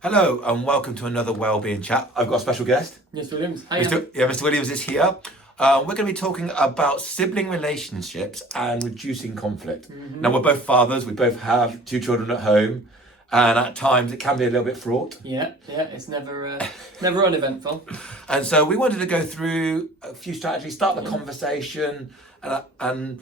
Hello and welcome to another Wellbeing chat. I've got a special guest. Yes, Williams. Mr. Williams is here. We're going to be talking about sibling relationships and reducing conflict. Now, we're both fathers. We both have 2 children at home. And at times it can be a little bit fraught. Yeah, it's never uneventful. And so we wanted to go through a few strategies, start the conversation and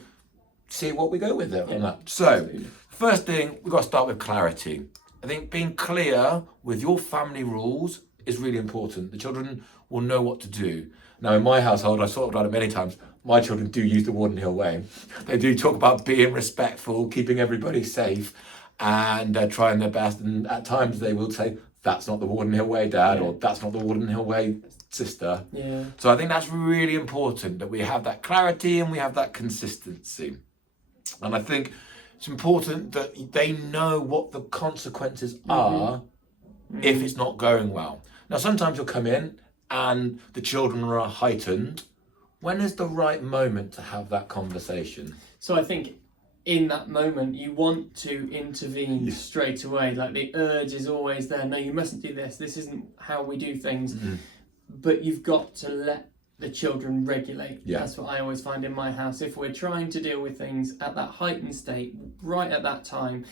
see what we go with it on that. So, absolutely. First thing, we've got to start with clarity. I think being clear with your family rules is really important. The children will know what to do. Now, in my household, I've sort of done it many times, my children do use the Warden Hill Way. They do talk about being respectful, keeping everybody safe, and trying their best. And at times they will say, that's not the Warden Hill Way, Dad, or that's not the Warden Hill Way, sister. Yeah. So I think that's really important, that we have that clarity and we have that consistency. And I think it's important that they know what the consequences are if it's not going well. Now, sometimes you'll come in and the children are heightened. When is the right moment to have that conversation? So I think in that moment, you want to intervene straight away. Like the urge is always there. No, you mustn't do this. This isn't how we do things. But you've got to let the children regulate. Yeah. That's what I always find in my house. If we're trying to deal with things at that heightened state, right at that time,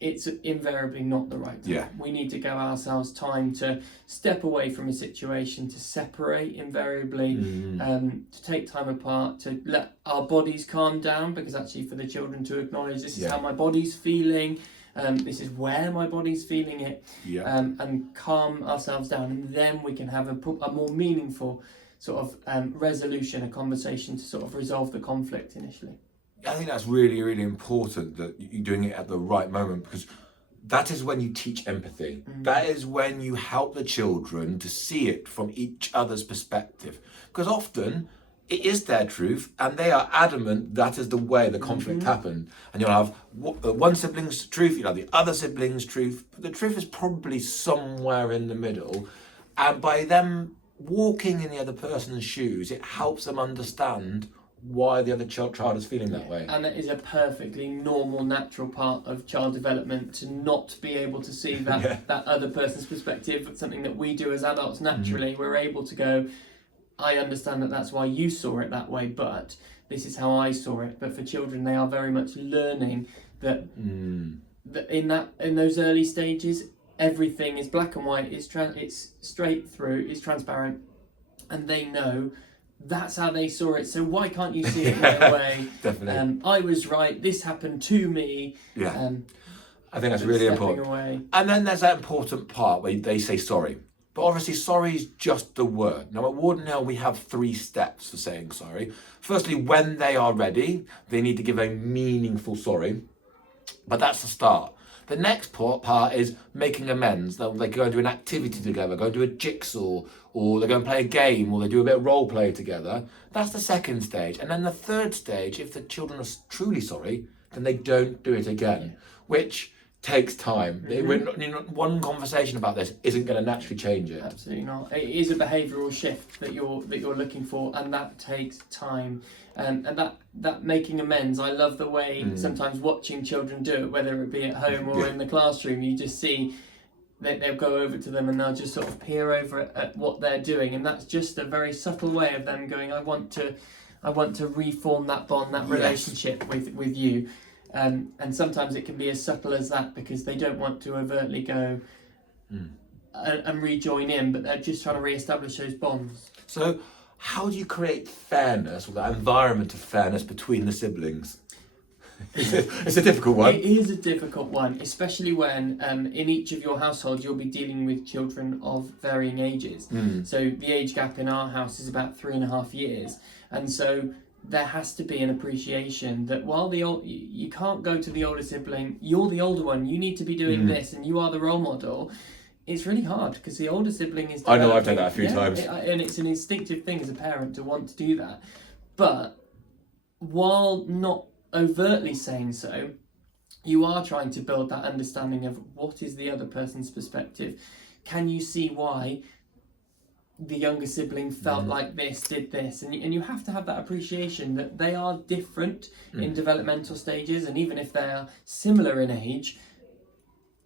it's invariably not the right time. Yeah. We need to give ourselves time to step away from a situation, to separate invariably, to take time apart, to let our bodies calm down, because actually for the children to acknowledge this is how my body's feeling, this is where my body's feeling it, and calm ourselves down, and then we can have a more meaningful sort of resolution, a conversation to sort of resolve the conflict initially. I think that's really, really important that you're doing it at the right moment, because that is when you teach empathy. That is when you help the children to see it from each other's perspective. Because often it is their truth and they are adamant that is the way the conflict happened. And you'll have one sibling's truth, you'll have the other sibling's truth, but the truth is probably somewhere in the middle. And by them walking in the other person's shoes, it helps them understand why the other child is feeling that way. And that is a perfectly normal, natural part of child development, to not be able to see that that other person's perspective. It's something that we do as adults naturally. We're able to go, I understand that that's why you saw it that way, but this is how I saw it. But for children, they are very much learning that, that in those early stages, everything is black and white, it's straight through, it's transparent, and they know that's how they saw it, so why can't you see it my way? Definitely. I was right, this happened to me. I think that's really important. Away. And then there's that important part where they say sorry. But obviously sorry is just the word. Now at Warden Hill we have 3 steps for saying sorry. Firstly, when they are ready, they need to give a meaningful sorry. But that's the start. The next part is making amends. They go and do an activity together, go and do a jigsaw, or they go and play a game, or they do a bit of role play together. That's the second stage. And then the third stage, if the children are truly sorry, then they don't do it again, which takes time. One conversation about this isn't going to naturally change it. Absolutely not. It is a behavioural shift that you're looking for, and that takes time. And that making amends, I love the way sometimes watching children do it, whether it be at home or in the classroom, you just see that they'll go over to them and they'll just sort of peer over at what they're doing, and that's just a very subtle way of them going, I want to reform that bond, that relationship with you. And sometimes it can be as subtle as that, because they don't want to overtly go and rejoin in, but they're just trying to re-establish those bonds. So how do you create fairness, or that environment of fairness between the siblings? It's a difficult one. It is a difficult one, especially when in each of your households you'll be dealing with children of varying ages. So the age gap in our house is about 3.5 years, and so there has to be an appreciation that while you can't go to the older sibling, you're the older one, you need to be doing this, and you are the role model. It's really hard because the older sibling is... I know, I've done that a few times. And it's an instinctive thing as a parent to want to do that. But while not overtly saying so, you are trying to build that understanding of what is the other person's perspective. Can you see why the younger sibling felt like this, did this? And you have to have that appreciation that they are different in developmental stages, and even if they are similar in age,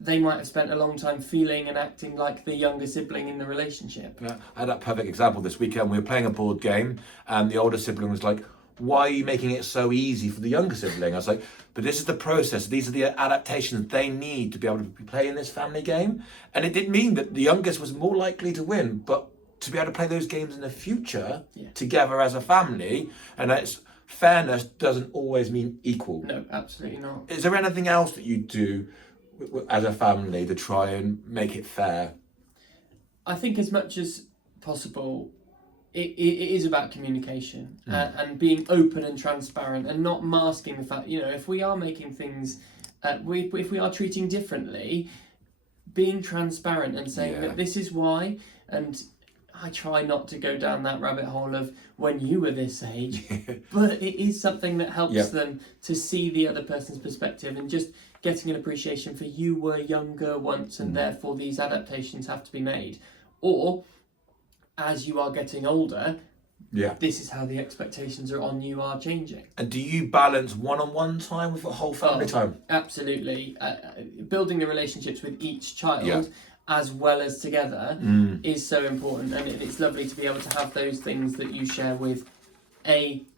they might have spent a long time feeling and acting like the younger sibling in the relationship. Yeah, I had that perfect example this weekend. We were playing a board game and the older sibling was like, why are you making it so easy for the younger sibling? I was like, but this is the process. These are the adaptations they need to be able to be playing this family game. And it did mean that the youngest was more likely to win, but to be able to play those games in the future together as a family, and that's fairness doesn't always mean equal. No, absolutely not. Is there anything else that you do as a family to try and make it fair? I think as much as possible, it is about communication and being open and transparent and not masking the fact, if we are making things, if we are treating differently, being transparent and saying that this is why. And I try not to go down that rabbit hole of when you were this age, but it is something that helps them to see the other person's perspective and just getting an appreciation for you were younger once and therefore these adaptations have to be made. Or as you are getting older, this is how the expectations are on you are changing. And do you balance one-on-one time with the whole family time? Absolutely. Building the relationships with each child as well as together is so important, and it's lovely to be able to have those things that you share with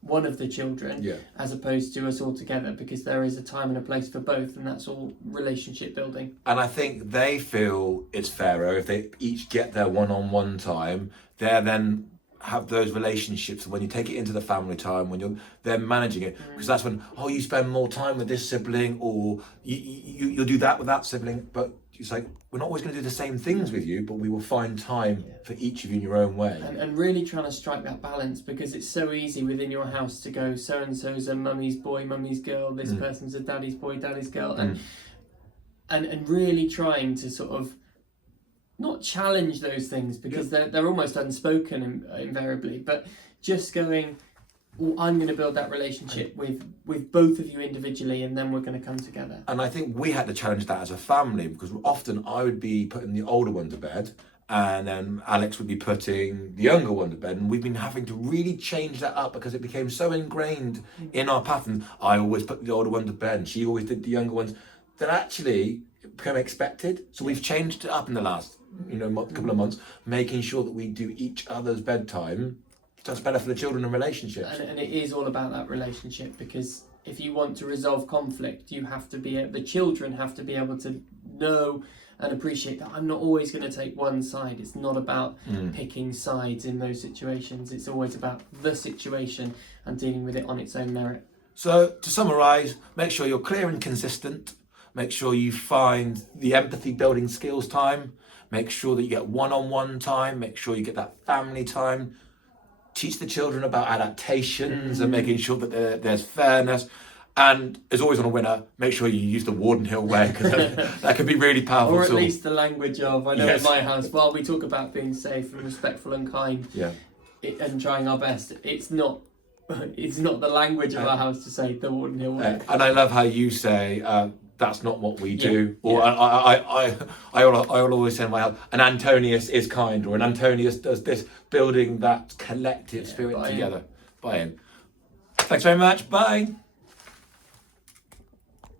one of the children as opposed to us all together, because there is a time and a place for both, and that's all relationship building. And I think they feel it's fairer if they each get their one-on-one time. They're then have those relationships when you take it into the family time, when they're managing it, because that's when you spend more time with this sibling, or you'll do that with that sibling, but it's like, we're not always going to do the same things with you, but we will find time for each of you in your own way. And really trying to strike that balance, because it's so easy within your house to go, so-and-so's a mummy's boy, mummy's girl, this person's a daddy's boy, daddy's girl, and really trying to sort of not challenge those things, because they're almost unspoken invariably, but just going, I'm going to build that relationship with both of you individually, and then we're going to come together. And I think we had to challenge that as a family, because often I would be putting the older one to bed, and then Alex would be putting the younger one to bed, and we've been having to really change that up because it became so ingrained in our pattern. I always put the older one to bed, and she always did the younger ones, that actually it became expected. So we've changed it up in the last couple of months, making sure that we do each other's bedtime. That's better for the children and relationships. And it is all about that relationship, because if you want to resolve conflict, the children have to be able to know and appreciate that I'm not always going to take one side. It's not about picking sides in those situations. It's always about the situation and dealing with it on its own merit. So to summarise, make sure you're clear and consistent. Make sure you find the empathy building skills time. Make sure that you get one-on-one time. Make sure you get that family time. Teach the children about adaptations and making sure that there's fairness. And as always on a winner, make sure you use the Warden Hill Way, because that could be really powerful. Or at least the language of, I know in my house, while we talk about being safe and respectful and kind and trying our best, it's not the language of our house to say the Warden Hill Way. And I love how you say, that's not what we do. Or I always say in my house, an Antonius is kind, or an Antonius does this, building that collective spirit together. Bye in. Thanks very much. Bye.